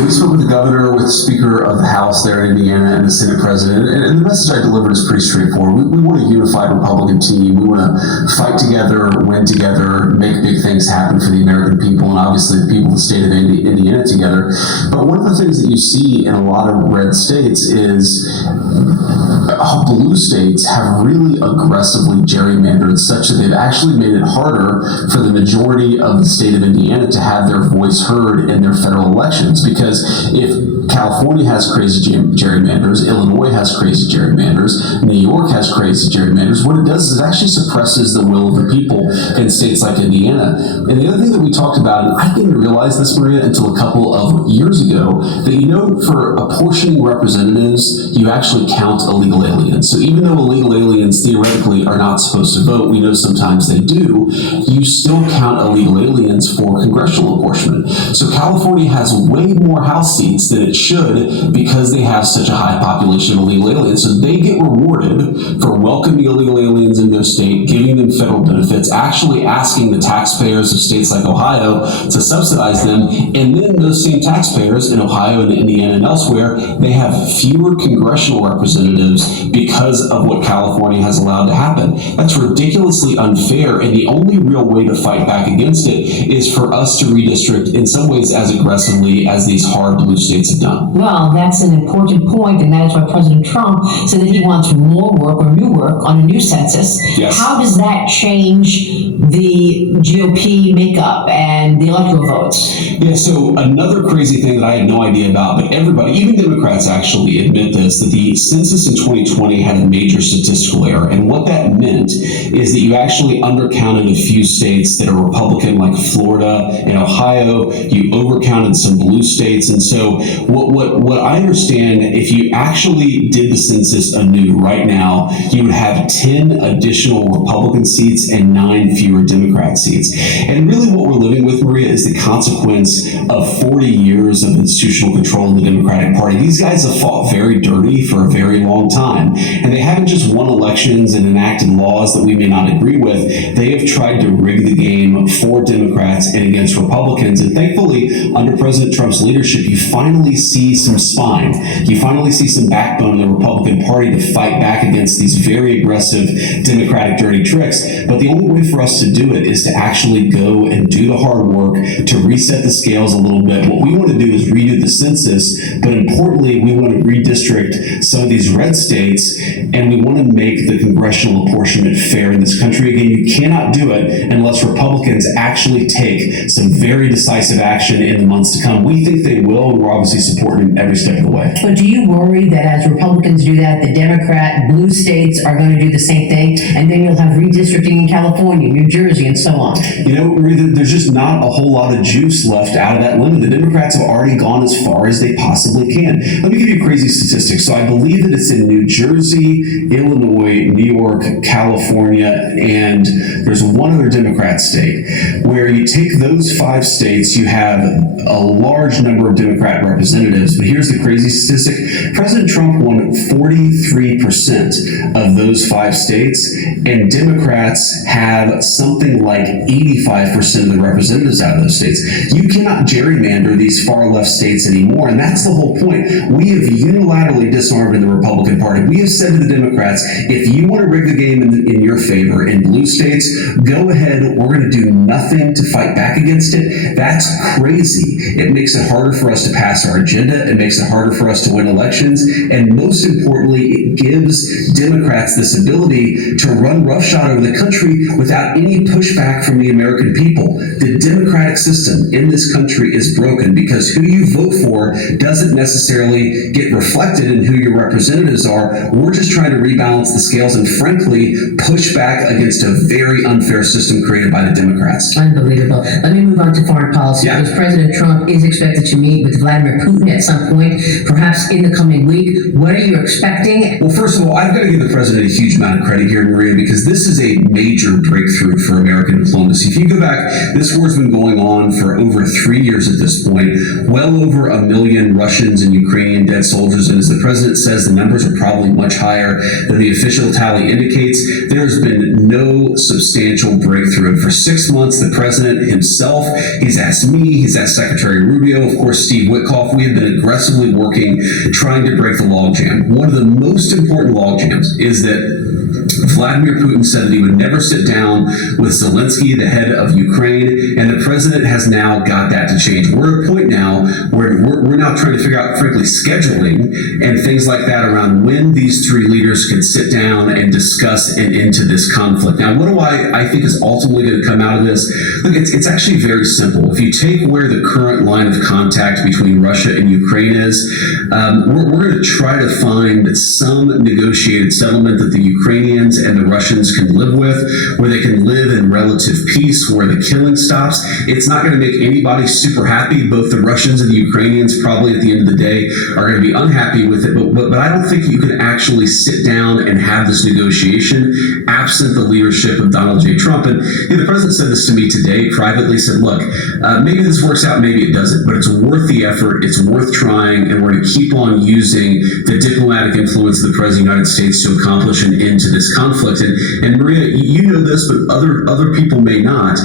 We spoke with the governor, with the Speaker of the House there in Indiana, and the Senate President, and the message I delivered is pretty straightforward. We want a unified Republican team. We want to fight together, win together, make big things happen for the American people, and obviously the people of the state of Indiana together. But one of the things that you see in a lot of red states is blue states have really aggressively gerrymandered such that they've actually made it harder for the majority of the state of Indiana to have their voice heard in their federal elections. Because if California has crazy gerrymanders, Illinois has crazy gerrymanders, New York has crazy gerrymanders, what it does is it actually suppresses the will of the people in states like Indiana. And the other thing that we talked about, and I didn't realize this, Maria, until a couple of years ago, that for apportioning representatives, you actually count illegal aliens. So even though illegal aliens theoretically are not supposed to vote, we know sometimes they do, you still count illegal aliens for congressional apportionment. So California has way more House seats than it should because they have such a high population of illegal aliens. So they get rewarded for welcoming illegal aliens in their state, giving them federal benefits, actually asking the taxpayers of states like Ohio to subsidize them, and then those same taxpayers in Ohio and Indiana and elsewhere, they have fewer congressional representatives because of what California has allowed to happen. That's ridiculously unfair, and the only real way to fight back against it is for us to redistrict in some ways as aggressively as these hard blue states have done. Well, that's an important point, and that is why President Trump said that he wants more work or new work on a new census. Yes. How does that change the GOP makeup and the electoral votes? Yeah, so another crazy thing that I had no idea about, but everybody, even Democrats actually admit this, that the census in 2020 had a major statistical error. And what that meant is that you actually undercounted a few states that are Republican, like Florida and Ohio. You overcounted some blue states. And so what I understand, if you actually did the census anew right now, you would have 10 additional Republican seats and 9 fewer Democrat seats. And really what we're living with, Maria, is the consequence of 40 years of institutional control in the Democratic Party. These guys have fought very dirty for a very long time. And they haven't just won elections and enacted laws that we may not agree with. They have tried to rig the game for Democrats and against Republicans. And thankfully, under President Trump's leadership, you finally see some spine. You finally see some backbone in the Republican Party to fight back against these very aggressive Democratic dirty tricks. But the only way for us to do it is to actually go and do the hard work to reset the scales a little bit. What we want to do is redo the census, but importantly, we want to redistrict some of these red states, and we want to make the congressional apportionment fair in this country. Again, you cannot do it unless Republicans actually take some very decisive action in the months to come. We think they will, and we're obviously supporting them every step of the way. But do you worry that as Republicans do that, the Democrat blue states are going to do the same thing, and then you'll have redistricting in California, New Jersey, and so on? There's just not a whole lot of juice left out of that lemon. The Democrats have already gone as far as they possibly can. Let me give you a crazy statistic. So I believe that it's in New Jersey, Illinois, New York, California, and there's one other Democrat state where you take those 5 states, you have a large number of Democrat representatives. But here's the crazy statistic. President Trump won 43% of those 5 states, and Democrats have something like 85% of the representatives out of those states. You cannot gerrymander these far left states anymore, and that's the whole point. We have unilaterally disarmed in the Republican Party. We have said to the Democrats, if you want to rig the game in your favor in blue states, go ahead. We're going to do nothing to fight back against it. That's crazy. It makes it harder for us to pass our agenda. It makes it harder for us to win elections. And most importantly, it gives Democrats this ability to run roughshod over the country without any pushback from the American people. The democratic system in this country is broken because who you vote for doesn't necessarily get reflected in who your representatives are. We're just trying to rebalance the scales and frankly push back against a very unfair system created by the Democrats. Unbelievable. Let me move on to foreign policy, because President Trump is expected to meet with Vladimir Putin at some point, perhaps in the coming week. What are you expecting? Well, first of all, I've got to give the president a huge amount of credit here, Maria, because this is a major breakthrough for American diplomacy. If you go back, this war's been going on for over 3 years at this point, well over 1 million Russians and Ukrainian dead soldiers, and as the president says, the numbers are probably much higher. ceasefire that the official tally indicates. There has been no substantial breakthrough. And for 6 months, the president himself, he's asked me, he's asked Secretary Rubio, of course, Steve Witkoff, we have been aggressively working, trying to break the logjam. One of the most important logjams is that Vladimir Putin said that he would never sit down with Zelensky, the head of Ukraine, and the president has now got that to change. We're at a point now where we're now trying to figure out, frankly, scheduling and things like that around when these three leaders could sit down and discuss an end to this conflict. Now, what do I think is ultimately going to come out of this? Look, it's actually very simple. If you take where the current line of contact between Russia and Ukraine is, we're going to try to find some negotiated settlement that the Ukrainians and the Russians can live with, where they can live in relative peace, where the killing stops. It's not going to make anybody super happy. Both the Russians and the Ukrainians probably at the end of the day are going to be unhappy with it, but I don't think you can actually sit down and have this negotiation absent the leadership of Donald J. Trump. And the president said this to me today privately, said, look, maybe this works out, maybe it doesn't, but it's worth the effort, it's worth trying, and we're going to keep on using the diplomatic influence of the President of the United States to accomplish an end to this conflict. And Maria, you know this, but other people may not.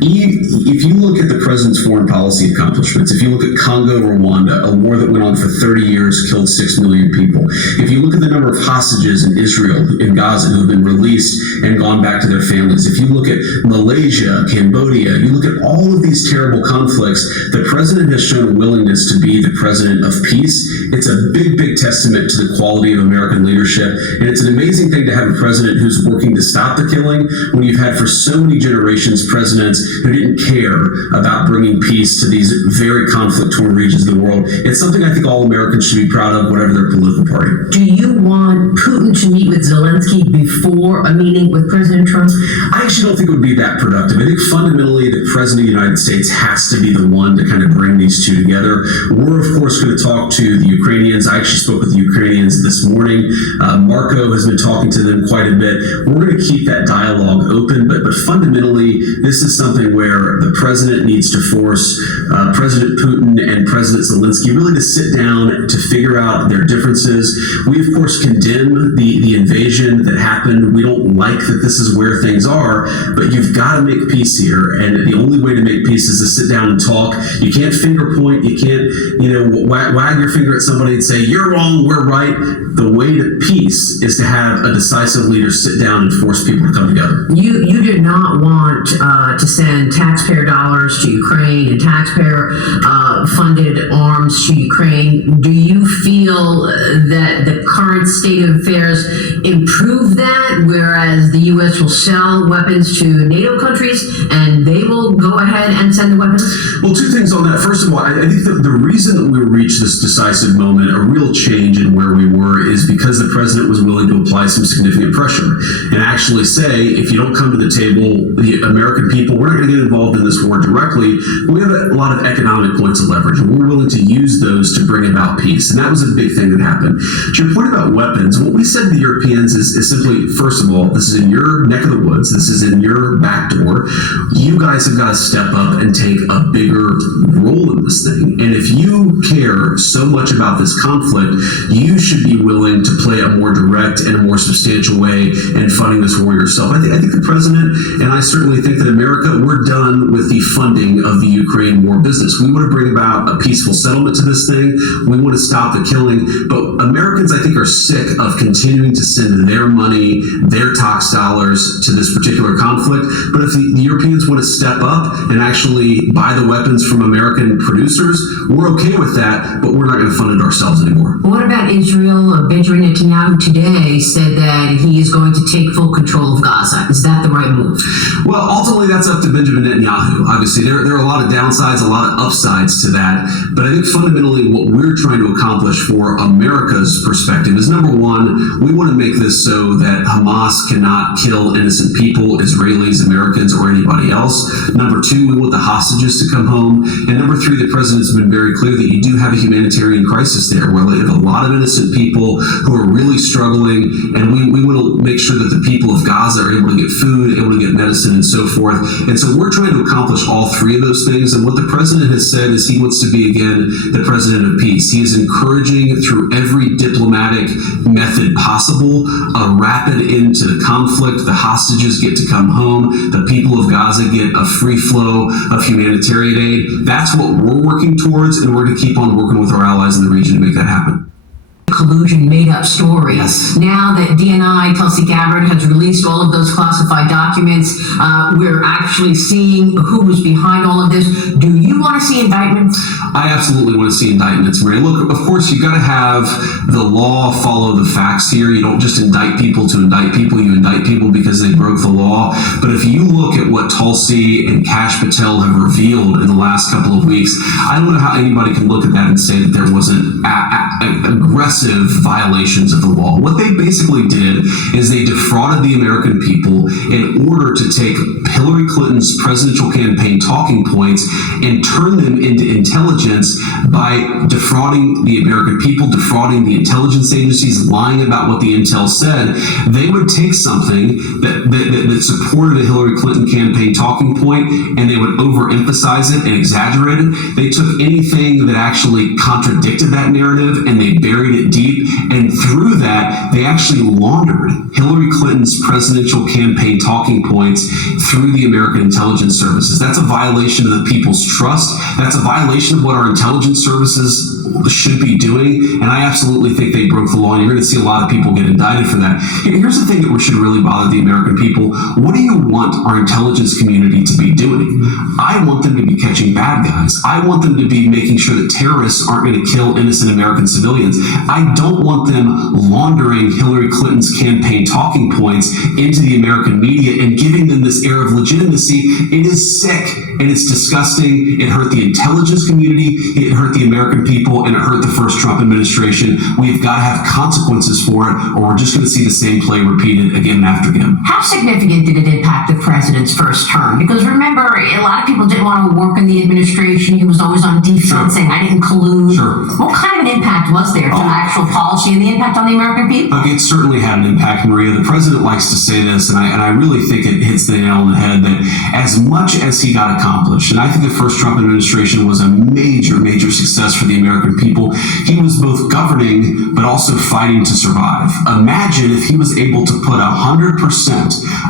If you look at the president's foreign policy accomplishments, if you look at Congo, Rwanda, a war that went on for 30 years, killed 6 million people. If you look at the number of hostages in Israel, in Gaza, who have been released and gone back to their families. If you look at Malaysia, Cambodia, you look at all of these terrible conflicts, the president has shown a willingness to be the president of peace. It's a big, big testament to the quality of American leadership. And it's an amazing thing to have a president who's working to stop the killing when you've had for so many generations presidents who didn't care about bringing peace to these very conflict-torn regions of the world. It's something I think all Americans should be proud of, whatever their political party. Do you want Putin to meet with Zelensky before a meeting with President Trump? I actually don't think it would be that productive. I think fundamentally the President of the United States has to be the one to kind of bring these two together. We're, of course, going to talk to the Ukrainians. I actually spoke with the Ukrainians this morning. Marco has been talking to them quite a bit. We're going to keep that dialogue open, but fundamentally, this is something where the president needs to force President Putin and President Zelensky really to sit down to figure out their differences. We, of course, condemn the invasion that happened. We don't like that this is where things are, but you've got to make peace here, and the only way to make peace is to sit down and talk. You can't finger point. You can't, wag your finger at somebody and say, you're wrong, we're right. The way to peace is to have a decisive leader sit down and force people to come together. You did not want to send taxpayer dollars to Ukraine and taxpayer funded arms to Ukraine. Do you feel that the current state of affairs improve that, whereas the U.S. will sell weapons to NATO countries and they will go ahead and send the weapons? Well, two things on that. First of all, I think the reason that we reached this decisive moment, a real change in where we were, is because the president was willing to apply some significant pressure and actually say, if you don't come to the table, the American people, we're not going to get involved in this war directly. We have a lot of economic points of leverage, and we're willing to use those to bring about peace. And that was a big thing that happened. To your point about weapons, what we said to the Europeans is simply, first of all, this is in your neck of the woods. This is in your back door. You guys have got to step up and take a bigger role in this thing. And if you care so much about this conflict, you should be willing to play a more direct and a more substantial way in funding this war yourself. I think the president, and I certainly think that America, we're done with the funding of the Ukraine war business. We want to bring about a peaceful settlement to this thing. We want to stop the killing. But Americans, I think, are sick of continuing to send their money, their tax dollars to this particular conflict. But if the Europeans want to step up and actually buy the weapons from American producers, we're okay with that, but we're not going to fund it ourselves anymore. What about Israel? Benjamin Netanyahu today said that he is going to take full control of Gaza. Is that the right move? Well, ultimately, that's up to Benjamin Netanyahu. Obviously, there are a lot of downsides, a lot of upsides to that. But I think fundamentally what we're trying to accomplish for America's perspective is, number one, we want to make this so that Hamas Hamas cannot kill innocent people, Israelis, Americans, or anybody else. Number two, we want the hostages to come home. And number three, the president's been very clear that you do have a humanitarian crisis there, where they have a lot of innocent people who are really struggling, and we want to make sure that the people of Gaza are able to get food, able to get medicine, and so forth. And so we're trying to accomplish all three of those things. And what the president has said is he wants to be, again, the president of peace. He is encouraging through every diplomatic method possible a rapid end to the conflict. The hostages get to come home. The people of Gaza get a free flow of humanitarian aid. That's what we're working towards, and we're going to keep on working with our allies in the region to make that happen. Collusion, made-up story. Yes. Now that DNI, Tulsi Gabbard, has released all of those classified documents, we're actually seeing who was behind all of this. Do you want to see indictments? I absolutely want to see indictments, Maria. Look, of course, you got to have the law follow the facts here. You don't just indict people to indict people. You indict people because they broke the law. But if you look at what Tulsi and Kash Patel have revealed in the last couple of weeks, I don't know how anybody can look at that and say that there wasn't aggressive violations of the law. What they basically did is they defrauded the American people in order to take Hillary Clinton's presidential campaign talking points and turn them into intelligence by defrauding the American people, defrauding the intelligence agencies, lying about what the intel said. They would take something that supported a Hillary Clinton campaign talking point, and they would overemphasize it and exaggerate it. They took anything that actually contradicted that narrative and they buried it deep, and through that, they actually laundered Hillary Clinton's presidential campaign talking points through the American intelligence services. That's a violation of the people's trust. That's a violation of what our intelligence services should be doing, and I absolutely think they broke the law, and you're going to see a lot of people get indicted for that. Here's the thing that should really bother the American people. What do you want our intelligence community to be doing? I want them to be catching bad guys. I want them to be making sure that terrorists aren't going to kill innocent American civilians. I don't want them laundering Hillary Clinton's campaign talking points into the American media and giving them this air of legitimacy. It is sick and it's disgusting. It hurt the intelligence community, it hurt the American people, and it hurt the first Trump administration. We've got to have consequences for it, or we're just going to see the same play repeated again and after again. How significant did it impact the president's first term? Because remember, a lot of people didn't want to work in the administration. He was always on defense, saying, I didn't collude. Sure. What kind of an impact was there to actual policy and the impact on the American people? It certainly had an impact, Maria. The president likes to say this, and I really think it hits the nail on the head, that as much as he got accomplished, and I think the first Trump administration was a major, major success for the American people, he was both governing but also fighting to survive. Imagine if he was able to put 100%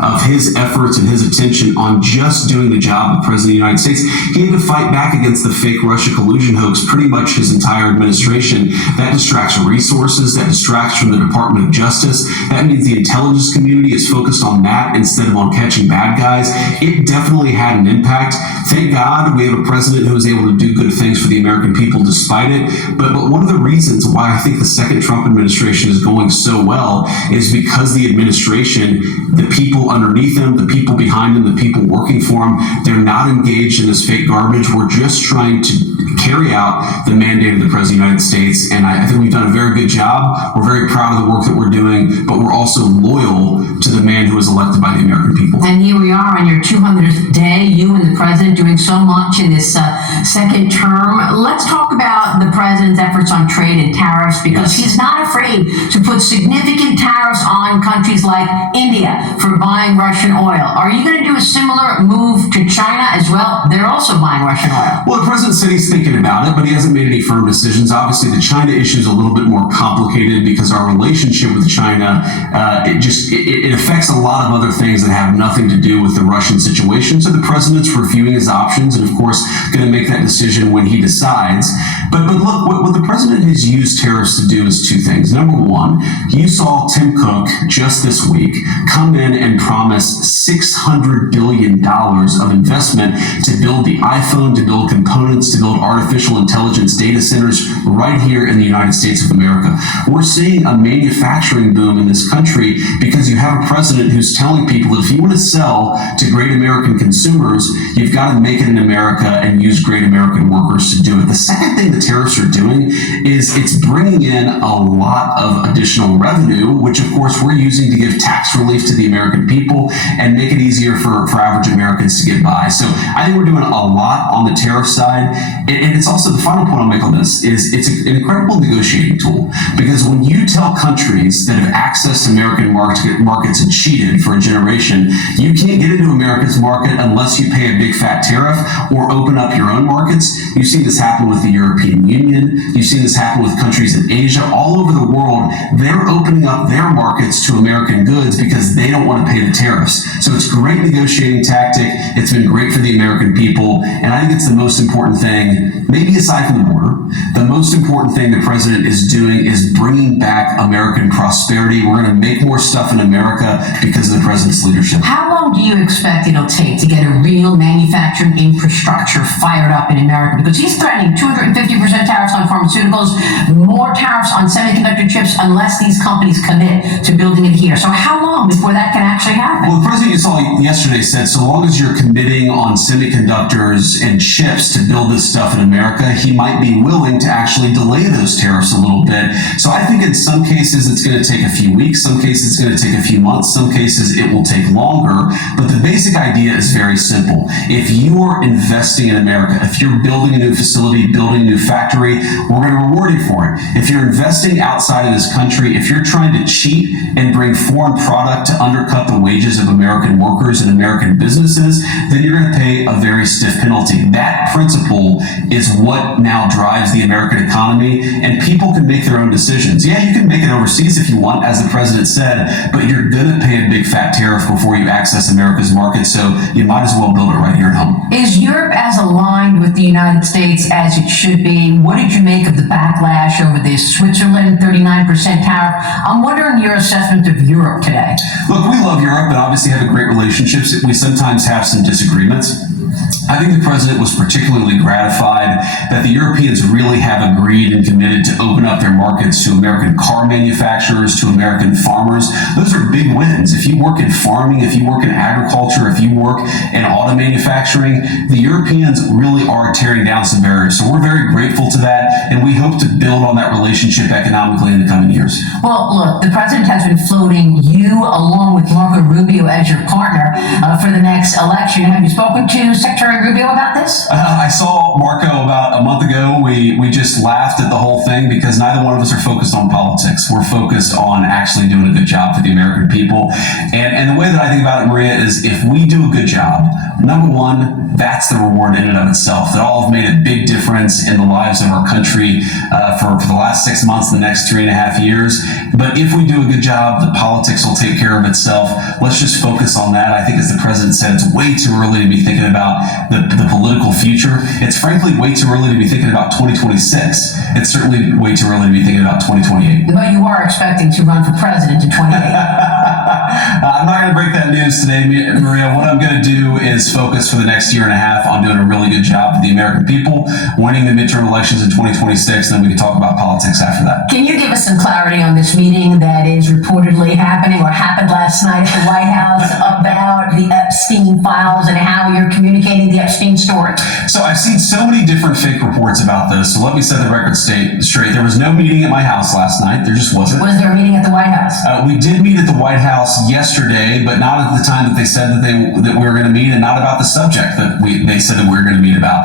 of his efforts and his attention on just doing the job of President of the United States. He had to fight back against the fake Russia collusion hoax pretty much his entire administration. That distracts resources, that distracts from the Department of Justice. That means the intelligence community is focused on that instead of on catching bad guys. It definitely had an impact. Thank God we have a president who was able to do good things for the American people despite it. But one of the reasons why I think the second Trump administration is going so well is because the administration, the people underneath them, the people behind them, the people working for them, they're not engaged in this fake garbage. We're just trying to carry out the mandate of the President of the United States. And I think we've done a very good job. We're very proud of the work that we're doing, but we're also loyal to the man who was elected by the American people. And here we are on your 200th day, you and the president doing so much in this second term. Let's talk about the president's efforts on trade and tariffs, because he's not afraid to put significant tariffs on countries like India for buying Russian oil. Are you going to do a similar move to China as well? They're also buying Russian oil. Well, the president said he's thinking about it, but he hasn't made any firm decisions. Obviously, the China issue is a little bit more complicated because our relationship with China, it affects a lot of other things that have nothing to do with the Russian situation. So the president's reviewing his options and, of course, going to make that decision when he decides. But look, what the president has used tariffs to do is two things. Number one, you saw Tim Cook just this week come in and promise $600 billion of investment to build the iPhone, to build components, to build artificial intelligence data centers right here in the United States of America. We're seeing a manufacturing boom in this country because you have a president who's telling people that if you want to sell to great American consumers, you've got to make it in America and use great American workers to do it. The second thing the tariffs are doing is it's bringing in a lot of additional revenue, which of course we're using to give tax relief to the American people and make it easier for average Americans to get by. So I think we're doing a lot on the tariff side. And it's also, the final point I'll make on this is it's an incredible negotiating tool, because when you tell countries that have accessed American markets and cheated for a generation, you can't get into America's market unless you pay a big fat tariff or open up your own markets. You've seen this happen with the European Union. You've seen this happen with countries in Asia. All over the world, they're opening up their markets to American goods because they don't want to pay the tariffs. So it's a great negotiating tactic. It's been great for the American people. And I think it's the most important thing, maybe aside from the border, the most important thing the president is doing is bringing back American prosperity. We're going to make more stuff in America because of the president's leadership. How long do you expect it'll take to get a real manufacturing infrastructure fired up in America? Because he's threatening 250% tariffs on pharmaceuticals, more tariffs on semiconductor chips, unless these companies commit to building it here. So how long before that can actually happen? Well, the president, you saw yesterday, said so long as you're committing on semiconductors and chips to build this stuff in America, he might be willing to actually delay those tariffs a little bit. So I think in some cases it's going to take a few weeks, some cases it's going to take a few months, some cases it will take longer. But the basic idea is very simple. If you are investing in America, if you're building a new facility, building a new factory, we're going to reward you for it. If you're investing outside of this country, if you're trying to cheat and bring foreign product to undercut the wages of American workers and American businesses, then you're going to pay a very stiff penalty. That principle is what now drives the American economy, and people can make their own decisions. Yeah, you can make it overseas if you want, as the president said, but you're going to pay a big fat tariff before you access America's market, so you might as well build it right here at home. Is Europe as aligned with the United States as it should be? What did you make of the backlash over this Switzerland 39% tariff? I'm wondering your assessment of Europe today. Look, we love Europe and obviously have a great relationships. We sometimes have some disagreements. I think the president was particularly gratified that the Europeans really have agreed and committed to open up their markets to American car manufacturers, to American farmers. Those are big wins. If you work in farming, if you work in agriculture, if you work in auto manufacturing, the Europeans really are tearing down some barriers. So we're very grateful to that, and we hope to build on that relationship economically in the coming years. Well, look, the president has been floating you along with Marco Rubio as your partner for the next election. Have you spoken to Secretary Rubio about this? I saw Marco about a month ago. We just laughed at the whole thing because neither one of us are focused on politics. We're focused on actually doing a good job for the American people. And the way that I think about it, Maria, is if we do a good job, number one, that's the reward in and of itself. That all have made a big difference in the lives of our country for the last 6 months, the next 3.5 years. But if we do a good job, the politics will take care of itself. Let's just focus on that. I think, as the president said, it's way too early to be thinking about the political future. It's frankly way too early to be thinking about 2026. It's certainly way too early to be thinking about 2028. But you are expecting to run for president in 28. I'm not going to break that news today, Maria. What I'm going to do is focus for the next year and a half on doing a really good job for the American people, winning the midterm elections in 2026, and then we can talk about politics after that. Can you give us some clarity on this meeting that is reportedly happening or happened last night at the White House about the Epstein files and how you're communicating the Epstein story? So I've seen so many different fake reports about this, so let me set the record straight. There was no meeting at my house last night. There just wasn't. Was there a meeting at the White House? We did meet at the White House yesterday, but not at the time that they said that we were going to meet, and not about the subject that they said that we were going to meet about.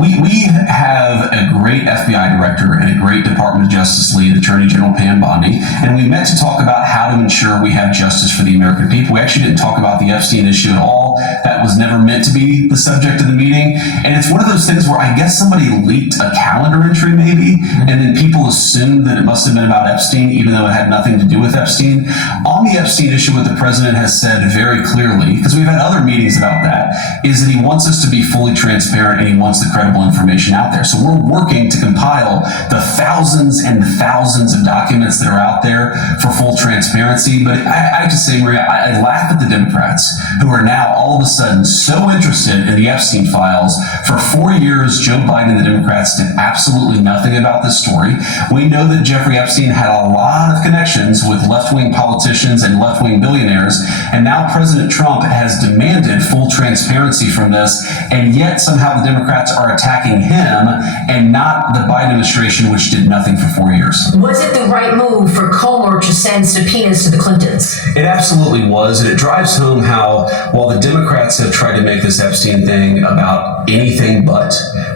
We have a great FBI director and a great Department of Justice lead, Attorney General Pam Bondi, and we met to talk about how to ensure we have justice for the American people. We actually didn't talk about the Epstein issue at all. That was never meant to be the subject of the meeting, and it's one of those things where I guess somebody leaked a calendar entry maybe, and then people assumed that it must have been about Epstein, even though it had nothing to do with Epstein. On the Epstein issue, what the president has said very clearly, because we've had other meetings about that, is that he wants us to be fully transparent and he wants the credible information out there. So we're working to compile the thousands and thousands of documents that are out there for full transparency. But I have to say, Maria, I laugh at the Democrats who are now all of a sudden so interested in the Epstein files. For 4 years, Joe Biden and the Democrats did absolutely nothing about this story. We know that Jeffrey Epstein had a lot of connections with left-wing politicians and left-wing billionaires, and now President Trump has demanded full transparency from this, and yet somehow the Democrats are attacking him and not the Biden administration, which did nothing for 4 years. Was it the right move for Comer to send subpoenas to the Clintons? It absolutely was, and it drives home how, while the Democrats have tried to make this Epstein thing about anything but,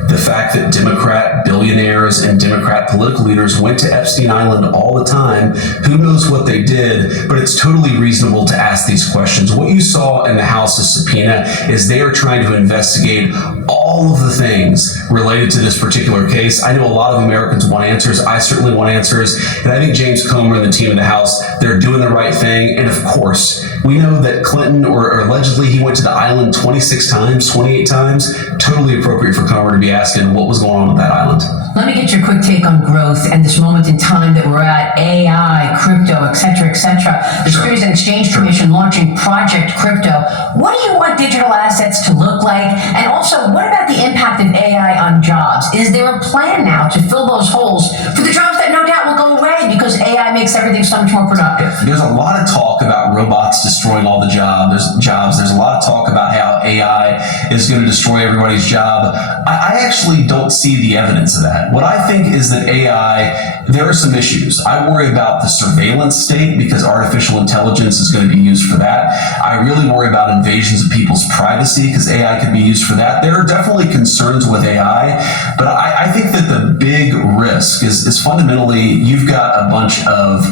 the fact that Democrat billionaires and Democrat political leaders went to Epstein Island all the time, who knows what they did, but it's totally reasonable to ask these questions. What you saw in the House's subpoena is they are trying to investigate all of the things related to this particular case. I know a lot of Americans want answers. I certainly want answers. And I think James Comer and the team in the House, they're doing the right thing. And of course, we know that Clinton, or allegedly he went to the island 26 times, 28 times. Totally appropriate for Comer to be asking what was going on with that island. Let me get your quick take on growth and this moment in time that we're at, AI, crypto, et cetera, et cetera. The Securities and Exchange Commission launching Project Crypto. What do you want digital assets to look like? And also, what about the impact of AI on jobs? Is there a plan now to fill those holes for the jobs that no doubt will go away because AI makes everything so much more productive? There's a lot of talk about robots destroying all the jobs. There's a lot of talk about how AI is going to destroy everybody's job. I actually don't see the evidence of that. What I think is that AI, there are some issues. I worry about the surveillance state because artificial intelligence is going to be used for that. I really worry about invasions of people's privacy because AI could be used for that. There are definitely concerns with AI, but I think that the big risk is fundamentally you've got a bunch of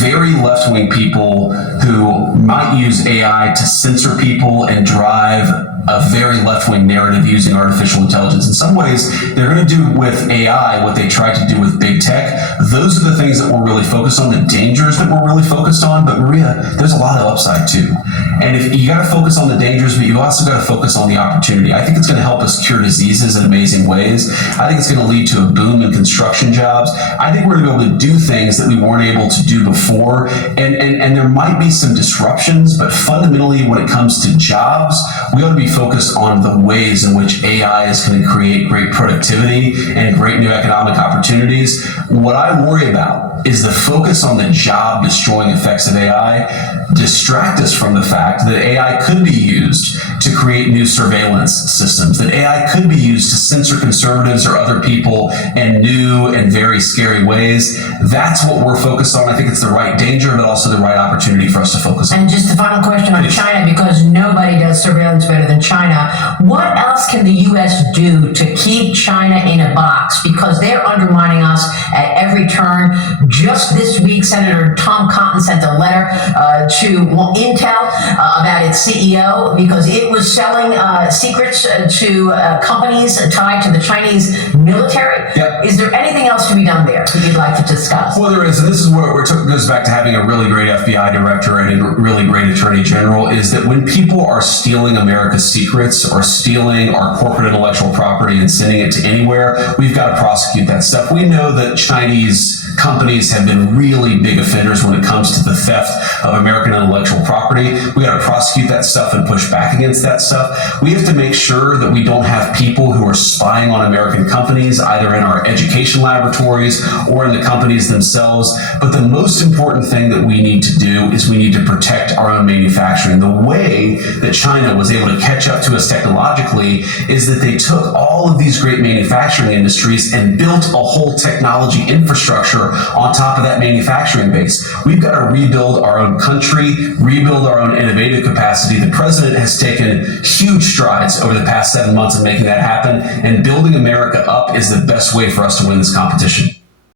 very left-wing people who might use AI to censor people and drive a very left-wing narrative using artificial intelligence. In some ways, they're going to do with AI what they tried to do with big tech. Those are the things that we're really focused on, the dangers that we're really focused on. But Maria, there's a lot of upside too. And if you got to focus on the dangers, but you also got to focus on the opportunity. I think it's going to help us cure diseases in amazing ways. I think it's going to lead to a boom in construction jobs. I think we're going to be able to do things that we weren't able to do before. And there might be some disruptions, but fundamentally when it comes to jobs, we ought to be focused on the ways in which AI is going to create great productivity and great new economic opportunities. What I worry about is the focus on the job destroying effects of AI distract us from the fact that AI could be used to create new surveillance systems, that AI could be used to censor conservatives or other people in new and very scary ways. That's what we're focused on. I think it's the right danger, but also the right opportunity for us to focus on. And just the final question on China, because nobody does surveillance better than China. What else can the U.S. do to keep China in a box? Because they're undermining us at every turn. Just this week, Senator Tom Cotton sent a letter to Intel about its CEO because it was selling secrets to companies tied to the Chinese military. Yep. Is there anything else to be done there that you'd like to discuss? Well, there is, and this is where it goes back to having a really great FBI director and a really great attorney general, is that when people are stealing America's secrets or stealing our corporate intellectual property and sending it to anywhere, we've got to prosecute that stuff. We know that Chinese companies have been really big offenders when it comes to the theft of American intellectual property. We got to prosecute that stuff and push back against that stuff. We have to make sure that we don't have people who are spying on American companies, either in our education laboratories or in the companies themselves. But the most important thing that we need to do is we need to protect our own manufacturing. The way that China was able to catch up to us technologically is that they took all of these great manufacturing industries and built a whole technology infrastructure on top of that manufacturing base. We've got to rebuild our own country, rebuild our own innovative capacity. The president has taken huge strides over the past 7 months in making that happen, and building America up is the best way for us to win this competition.